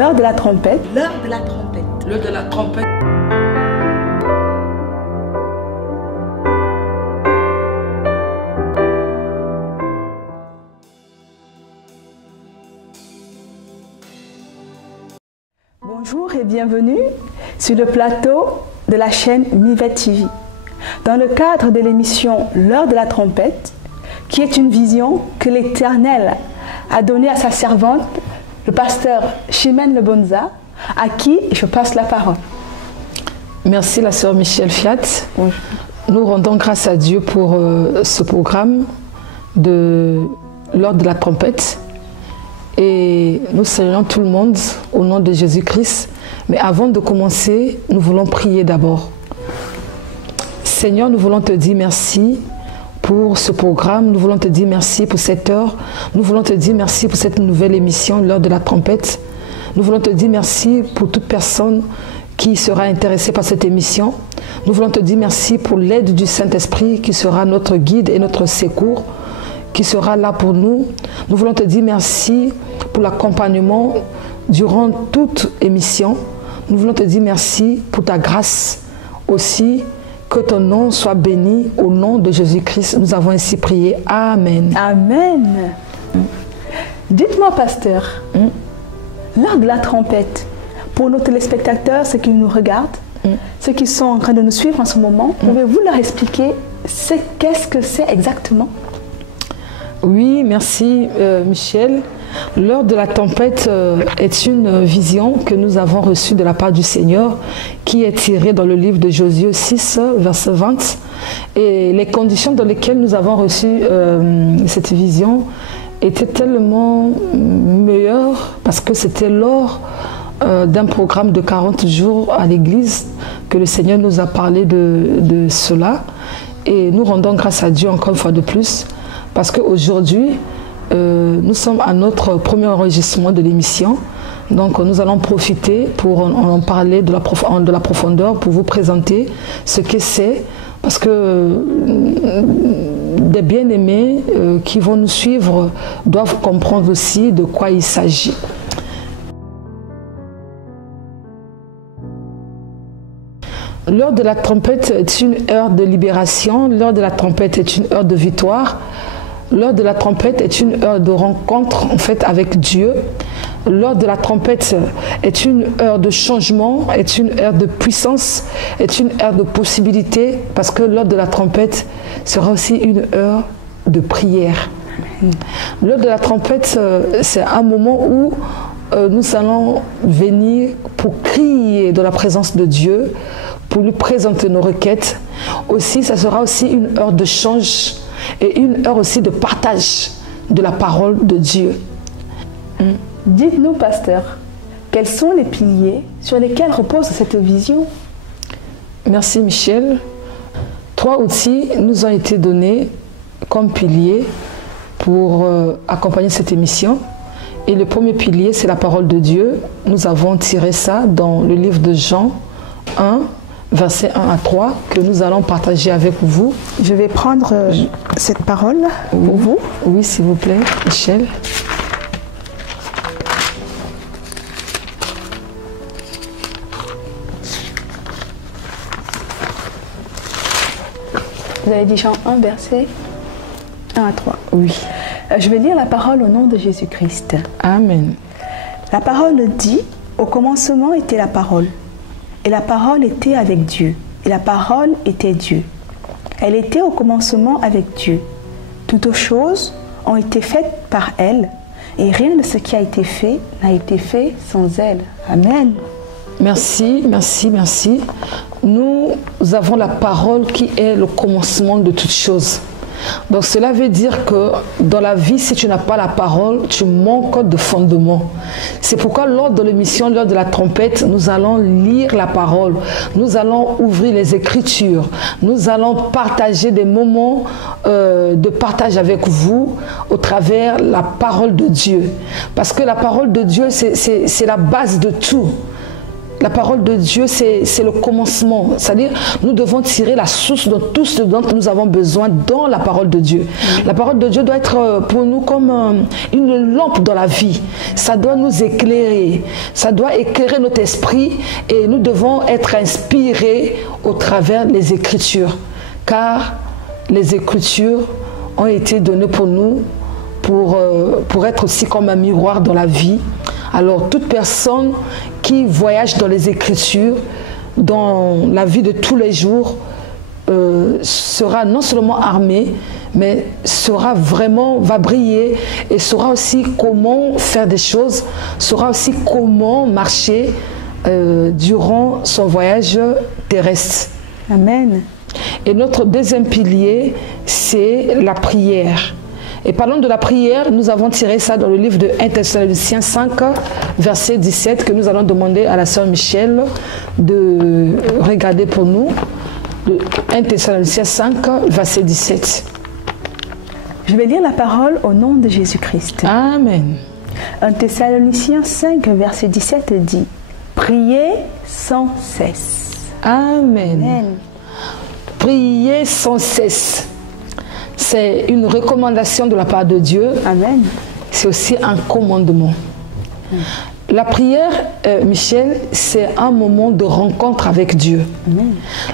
L'heure de la trompette. L'heure de la trompette. L'heure de la trompette. Bonjour et bienvenue sur le plateau de la chaîne Mivet TV. Dans le cadre de l'émission L'heure de la trompette, qui est une vision que l'Éternel a donnée à sa servante, le pasteur Chimène Lebonza, à qui je passe la parole. Merci la sœur Michel Fiat. Oui. Nous rendons grâce à Dieu pour ce programme de l'heure de la trompette. Et nous saluons tout le monde au nom de Jésus-Christ. Mais avant de commencer, nous voulons prier d'abord. Seigneur, nous voulons te dire merci pour ce programme. Nous voulons te dire merci pour cette heure. Nous voulons te dire merci pour cette nouvelle émission, l'heure de la trompette. Nous voulons te dire merci pour toute personne qui sera intéressée par cette émission. Nous voulons te dire merci pour l'aide du Saint-Esprit qui sera notre guide et notre secours, qui sera là pour nous. Nous voulons te dire merci pour l'accompagnement durant toute émission. Nous voulons te dire merci pour ta grâce aussi. Que ton nom soit béni au nom de Jésus-Christ. Nous avons ainsi prié. Amen. Amen. Dites-moi, pasteur, l'heure de la trompette, pour nos téléspectateurs, ceux qui nous regardent, ceux qui sont en train de nous suivre en ce moment, pouvez-vous leur expliquer qu'est-ce que c'est exactement? Oui, merci Michel. L'heure de la tempête est une vision que nous avons reçue de la part du Seigneur qui est tirée dans le livre de Josué 6, verset 20. Et les conditions dans lesquelles nous avons reçu cette vision étaient tellement meilleures parce que c'était lors d'un programme de 40 jours à l'église que le Seigneur nous a parlé de cela. Et nous rendons grâce à Dieu encore une fois de plus parce qu'aujourd'hui, nous sommes à notre premier enregistrement de l'émission. Donc nous allons profiter pour en parler de la profondeur, pour vous présenter ce que c'est. Parce que des bien-aimés qui vont nous suivre doivent comprendre aussi de quoi il s'agit. L'heure de la trompette est une heure de libération. L'heure de la trompette est une heure de victoire. L'heure de la trompette est une heure de rencontre en fait avec Dieu. L'heure de la trompette est une heure de changement, est une heure de puissance, est une heure de possibilité parce que l'heure de la trompette sera aussi une heure de prière. L'heure de la trompette, c'est un moment où nous allons venir pour crier de la présence de Dieu, pour lui présenter nos requêtes. Aussi, ça sera aussi une heure de change et une heure aussi de partage de la parole de Dieu. Dites-nous, pasteur, quels sont les piliers sur lesquels repose cette vision? Merci Michel. 3 outils nous ont été donnés comme piliers pour accompagner cette émission. Et le premier pilier, c'est la parole de Dieu. Nous avons tiré ça dans le livre de Jean 1, versets 1 à 3, que nous allons partager avec vous. Je vais prendre cette parole pour vous. Oui, s'il vous plaît, Michel. Vous avez dit Jean 1, verset 1 à 3. Oui. Je vais lire la parole au nom de Jésus-Christ. Amen. La parole dit, au commencement était la parole. Et la parole était avec Dieu, et la parole était Dieu. Elle était au commencement avec Dieu. Toutes choses ont été faites par elle, et rien de ce qui a été fait n'a été fait sans elle. Amen. Merci, merci, merci. Nous avons la parole qui est le commencement de toutes choses. Donc cela veut dire que dans la vie, si tu n'as pas la parole, tu manques de fondement. C'est pourquoi lors de l'émission, lors de la trompette, nous allons lire la parole. Nous allons ouvrir les Écritures. Nous allons partager des moments de partage avec vous au travers la parole de Dieu. Parce que la parole de Dieu, c'est la base de tout. la parole de Dieu, c'est le commencement. C'est-à-dire, nous devons tirer la source de tout ce dont nous avons besoin dans la parole de Dieu. La parole de Dieu doit être pour nous comme une lampe dans la vie. Ça doit nous éclairer. Ça doit éclairer notre esprit et nous devons être inspirés au travers des Écritures. Car les Écritures ont été données pour nous pour être aussi comme un miroir dans la vie. Alors, toute personne qui voyage dans les Écritures, dans la vie de tous les jours, sera non seulement armée, mais va briller et saura aussi comment faire des choses, saura aussi comment marcher durant son voyage terrestre. Amen. Et notre deuxième pilier, c'est la prière. Et parlant de la prière, nous avons tiré ça dans le livre de 1 Thessaloniciens 5, verset 17, que nous allons demander à la sœur Michel de regarder pour nous. 1 Thessaloniciens 5, verset 17. Je vais lire la parole au nom de Jésus-Christ. Amen. 1 Thessaloniciens 5, verset 17 dit « Priez sans cesse. » Amen. Amen. Priez sans cesse. C'est une recommandation de la part de Dieu. Amen. C'est aussi un commandement. La prière, Michel, c'est un moment de rencontre avec Dieu. Amen.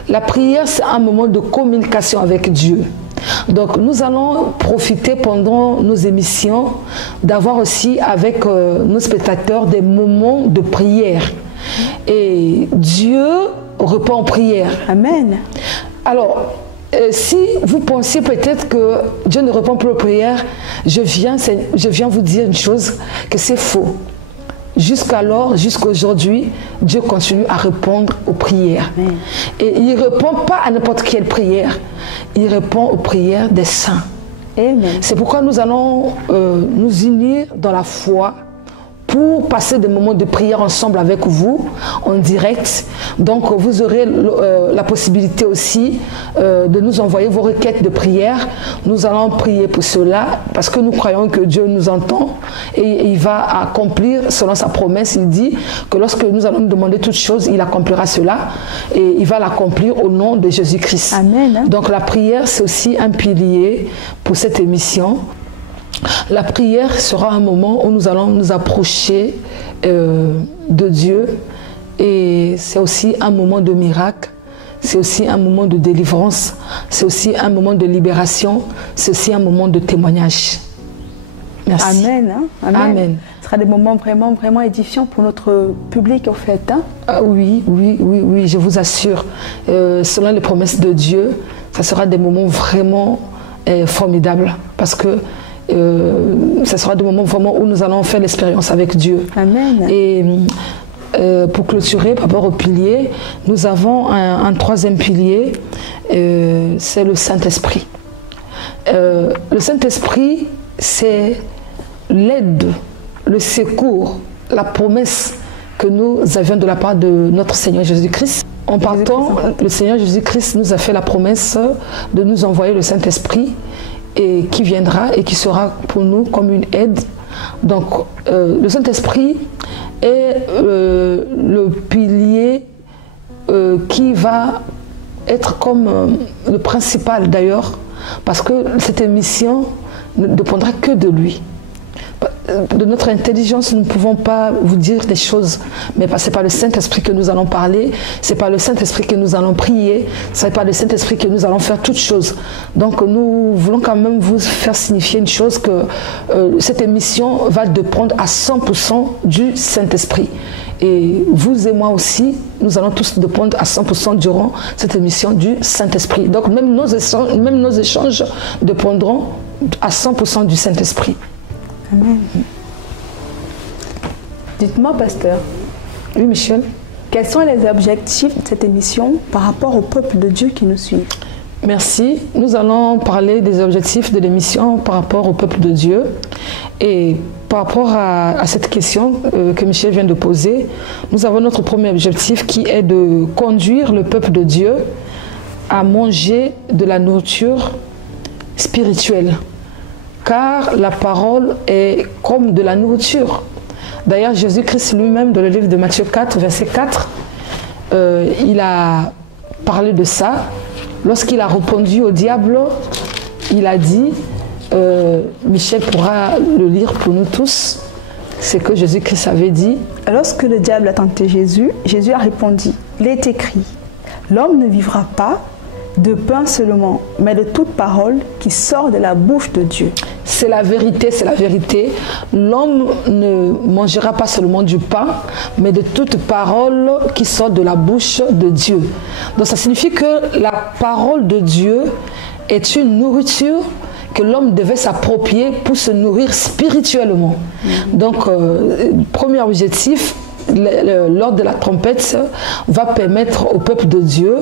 La prière, c'est un moment de communication avec Dieu. Donc, nous allons profiter pendant nos émissions d'avoir aussi avec nos spectateurs des moments de prière. Et Dieu répond en prière. Amen. Alors, si vous pensez peut-être que Dieu ne répond plus aux prières, je viens vous dire une chose, que c'est faux. Jusqu'alors, jusqu'aujourd'hui, Dieu continue à répondre aux prières. Amen. Et il ne répond pas à n'importe quelle prière. Il répond aux prières des saints. C'est pourquoi nous allons nous unir dans la foi pour passer des moments de prière ensemble avec vous, en direct. Donc, vous aurez la possibilité aussi de nous envoyer vos requêtes de prière. Nous allons prier pour cela, parce que nous croyons que Dieu nous entend et il va accomplir selon sa promesse. Il dit que lorsque nous allons nous demander toutes choses, il accomplira cela et il va l'accomplir au nom de Jésus-Christ. Amen. Donc, la prière, c'est aussi un pilier pour cette émission. La prière sera un moment où nous allons nous approcher de Dieu et c'est aussi un moment de miracle, c'est aussi un moment de délivrance, c'est aussi un moment de libération, c'est aussi un moment de témoignage. Merci. Amen. Hein? Amen. Amen. Ce sera des moments vraiment, vraiment édifiants pour notre public en fait. Hein? Oui, je vous assure. Selon les promesses de Dieu, ça sera des moments vraiment formidables parce que ce sera des moments vraiment où nous allons faire l'expérience avec Dieu. Amen. Et pour clôturer par rapport au pilier, nous avons un troisième pilier, c'est le Saint-Esprit. Le Saint-Esprit, c'est l'aide, le secours, la promesse que nous avions de la part de notre Seigneur Jésus-Christ. En partant, le Seigneur Jésus-Christ nous a fait la promesse de nous envoyer le Saint-Esprit et qui viendra et qui sera pour nous comme une aide. Donc, le Saint-Esprit est le pilier qui va être comme le principal d'ailleurs, parce que cette émission ne dépendra que de lui. De notre intelligence, nous ne pouvons pas vous dire des choses, mais ce n'est pas le Saint-Esprit que nous allons parler, ce n'est pas le Saint-Esprit que nous allons prier, ce n'est pas le Saint-Esprit que nous allons faire toutes choses. Donc nous voulons quand même vous faire signifier une chose, que cette émission va dépendre à 100% du Saint-Esprit. Et vous et moi aussi, nous allons tous dépendre à 100% durant cette émission du Saint-Esprit. Donc même nos échanges dépendront à 100% du Saint-Esprit. Amen. Dites-moi, pasteur. Oui, Michel. Quels sont les objectifs de cette émission par rapport au peuple de Dieu qui nous suit? Merci. Nous allons parler des objectifs de l'émission par rapport au peuple de Dieu. Et par rapport à cette question que Michel vient de poser, nous avons notre premier objectif qui est de conduire le peuple de Dieu à manger de la nourriture spirituelle. Car la parole est comme de la nourriture. D'ailleurs, Jésus-Christ lui-même, dans le livre de Matthieu 4, verset 4, il a parlé de ça. Lorsqu'il a répondu au diable, il a dit, Michel pourra le lire pour nous tous, c'est que Jésus-Christ avait dit. Lorsque le diable a tenté Jésus, Jésus a répondu, il est écrit, l'homme ne vivra pas de pain seulement, mais de toute parole qui sort de la bouche de Dieu. C'est la vérité, c'est la vérité. L'homme ne mangera pas seulement du pain, mais de toute parole qui sort de la bouche de Dieu. Donc ça signifie que la parole de Dieu est une nourriture que l'homme devait s'approprier pour se nourrir spirituellement. Donc, premier objectif, lors de la trompette, va permettre au peuple de Dieu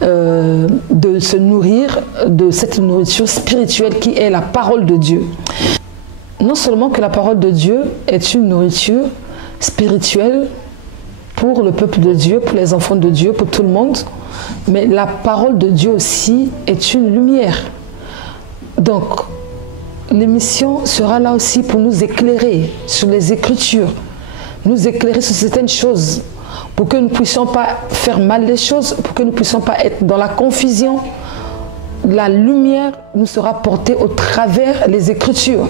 de se nourrir de cette nourriture spirituelle qui est la parole de Dieu. Non seulement que la parole de Dieu est une nourriture spirituelle pour le peuple de Dieu, pour les enfants de Dieu, pour tout le monde, mais la parole de Dieu aussi est une lumière. Donc, l'émission sera là aussi pour nous éclairer sur les Écritures, nous éclairer sur certaines choses, pour que nous ne puissions pas faire mal les choses, pour que nous ne puissions pas être dans la confusion. La lumière nous sera portée au travers des Écritures.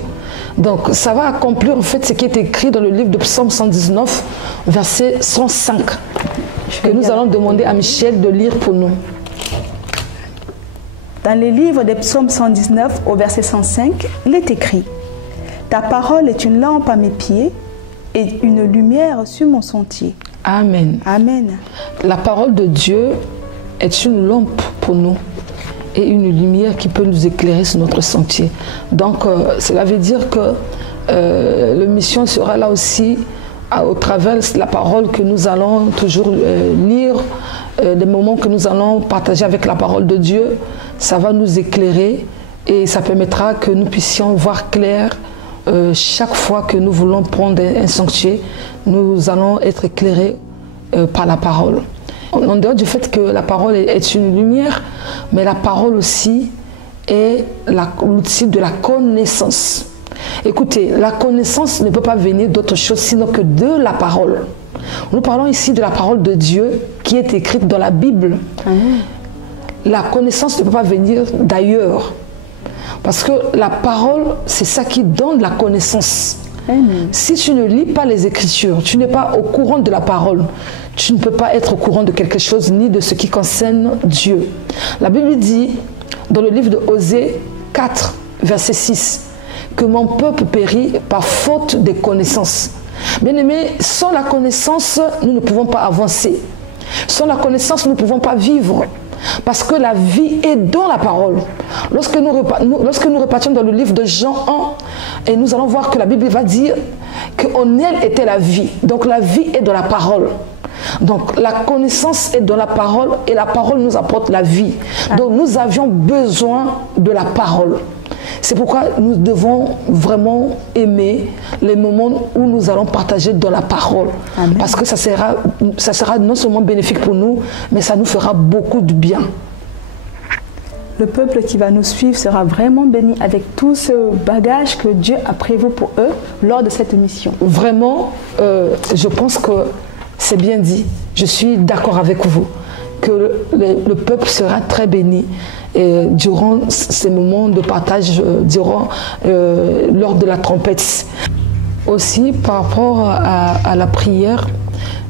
Donc, ça va accomplir en fait ce qui est écrit dans le livre de Psaume 119, verset 105, que nous allons demander à Michel de lire pour nous. Dans le livre des Psaumes 119, au verset 105, il est écrit « Ta parole est une lampe à mes pieds et une lumière sur mon sentier. » Amen. Amen. La parole de Dieu est une lampe pour nous et une lumière qui peut nous éclairer sur notre sentier. Donc, cela veut dire que la mission sera là aussi au travers de la parole que nous allons toujours lire, des moments que nous allons partager avec la parole de Dieu. Ça va nous éclairer et ça permettra que nous puissions voir clair chaque fois que nous voulons prendre un sentier. Nous allons être éclairés par la parole. En dehors du fait que la parole est une lumière, mais la parole aussi est l'outil de la connaissance. Écoutez, la connaissance ne peut pas venir d'autre chose sinon que de la parole. Nous parlons ici de la parole de Dieu qui est écrite dans la Bible. La connaissance ne peut pas venir d'ailleurs. Parce que la parole, c'est ça qui donne la connaissance. Si tu ne lis pas les Écritures, tu n'es pas au courant de la parole, tu ne peux pas être au courant de quelque chose ni de ce qui concerne Dieu. La Bible dit dans le livre de Osée 4, verset 6, que mon peuple périt par faute de connaissance. Bien-aimés, sans la connaissance, nous ne pouvons pas avancer. Sans la connaissance, nous ne pouvons pas vivre. Parce que la vie est dans la parole. Lorsque nous repartions dans le livre de Jean 1, et nous allons voir que la Bible va dire qu'en elle était la vie. Donc la vie est dans la parole. Donc la connaissance est dans la parole et la parole nous apporte la vie. Donc nous avions besoin de la parole. C'est pourquoi nous devons vraiment aimer les moments où nous allons partager dans la parole. Amen. Parce que ça sera non seulement bénéfique pour nous, mais ça nous fera beaucoup de bien. Le peuple qui va nous suivre sera vraiment béni avec tout ce bagage que Dieu a prévu pour eux lors de cette mission. Vraiment, je pense que c'est bien dit. Je suis d'accord avec vous que le peuple sera très béni. Et durant ces moments de partage, lors de la trompette. Aussi, par rapport à la prière,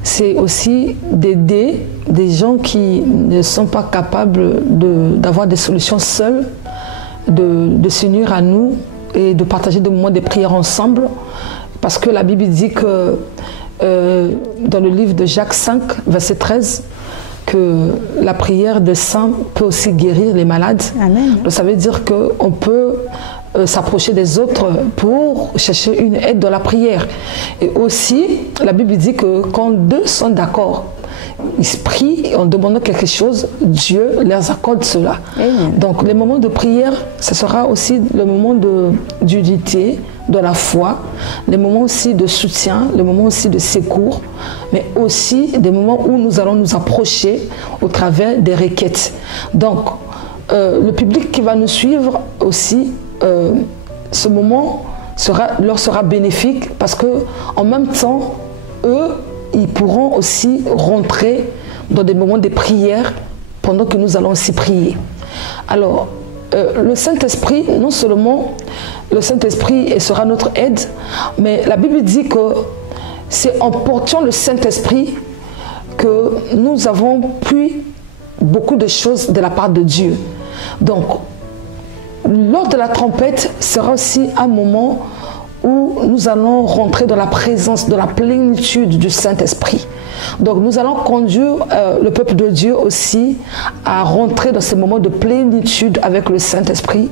c'est aussi d'aider des gens qui ne sont pas capables d'avoir des solutions seuls, de s'unir à nous et de partager des moments de prière ensemble. Parce que la Bible dit que dans le livre de Jacques 5, verset 13, que la prière des saints peut aussi guérir les malades. Amen. Donc ça veut dire qu'on peut s'approcher des autres pour chercher une aide dans la prière. Et aussi, la Bible dit que quand deux sont d'accord, ils prient en demandant quelque chose, Dieu leur accorde cela. Amen. Donc les moments de prière, ce sera aussi le moment d'unité, de la foi, les moments aussi de soutien, les moments aussi de secours, mais aussi des moments où nous allons nous approcher au travers des requêtes. Donc, le public qui va nous suivre aussi, ce moment leur sera bénéfique parce que en même temps, eux, ils pourront aussi rentrer dans des moments de prière pendant que nous allons aussi prier. Alors, le Saint-Esprit, non seulement le Saint-Esprit sera notre aide, mais la Bible dit que c'est en portant le Saint-Esprit que nous avons pris beaucoup de choses de la part de Dieu. Donc, lors de la trompette sera aussi un moment où nous allons rentrer dans la présence, de la plénitude du Saint-Esprit. Donc nous allons conduire le peuple de Dieu aussi à rentrer dans ce moment de plénitude avec le Saint-Esprit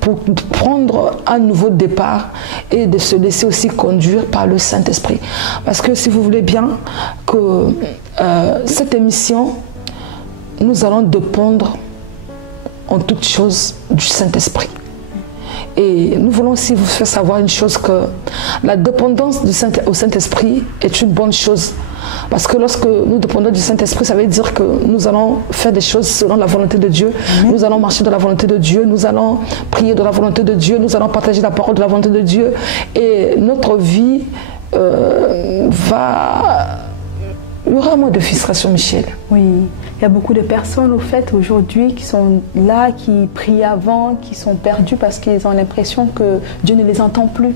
pour prendre un nouveau départ et de se laisser aussi conduire par le Saint-Esprit. Parce que si vous voulez bien que cette émission, nous allons dépendre en toutes choses du Saint-Esprit. Et nous voulons aussi vous faire savoir une chose, que la dépendance au Saint-Esprit est une bonne chose. Parce que lorsque nous dépendons du Saint-Esprit, ça veut dire que nous allons faire des choses selon la volonté de Dieu. Nous allons marcher dans la volonté de Dieu. Nous allons prier de la volonté de Dieu. Nous allons partager la parole de la volonté de Dieu. Et notre vie Il y aura moins de frustration, Michel. Oui, il y a beaucoup de personnes au fait aujourd'hui qui sont là, qui prient avant, qui sont perdues parce qu'ils ont l'impression que Dieu ne les entend plus.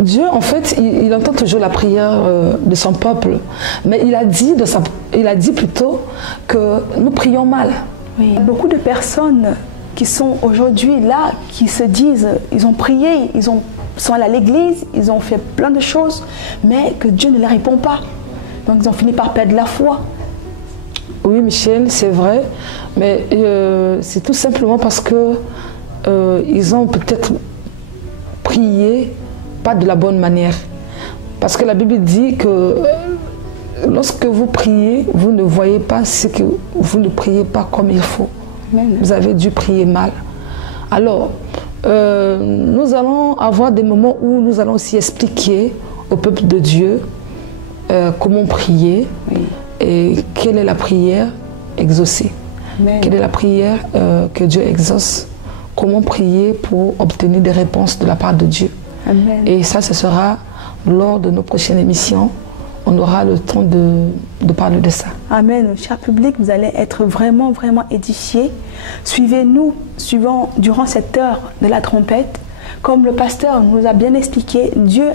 Dieu, en fait, il entend toujours la prière de son peuple, mais il a dit plutôt que nous prions mal. Oui. Il y a beaucoup de personnes qui sont aujourd'hui là, qui se disent, ils ont prié, ils sont allés à l'église, ils ont fait plein de choses, mais que Dieu ne les répond pas. Donc ils ont fini par perdre la foi. Oui, Michel, c'est vrai, mais c'est tout simplement parce que ils ont peut-être prié pas de la bonne manière. Parce que la Bible dit que lorsque vous priez, vous ne voyez pas ce que vous ne priez pas comme il faut. Amen. Vous avez dû prier mal. Alors, nous allons avoir des moments où nous allons aussi expliquer au peuple de Dieu comment prier, oui, et quelle est la prière exaucée. Amen. Quelle est la prière que Dieu exauce, comment prier pour obtenir des réponses de la part de Dieu. Amen. Et ça, ce sera lors de nos prochaines émissions. On aura le temps de parler de ça. Amen. Cher public, vous allez être vraiment, vraiment édifiés. Suivez-nous durant cette heure de la trompette. Comme le pasteur nous a bien expliqué, Dieu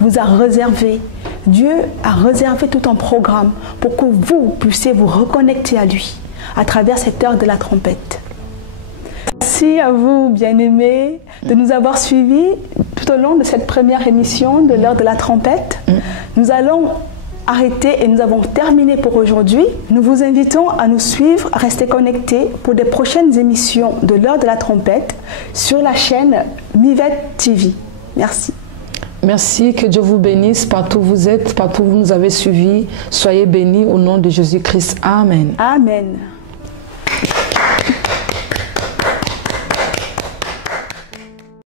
vous a réservé. Dieu a réservé tout un programme pour que vous puissiez vous reconnecter à lui à travers cette heure de la trompette. Merci à vous, bien-aimés, de nous avoir suivis tout au long de cette première émission de l'heure de la trompette. Nous allons arrêter et nous avons terminé pour aujourd'hui. Nous vous invitons à nous suivre, à rester connectés pour des prochaines émissions de l'heure de la trompette sur la chaîne Mivet TV. Merci. Merci, que Dieu vous bénisse partout où vous êtes, partout où vous nous avez suivis. Soyez bénis au nom de Jésus-Christ. Amen. Amen.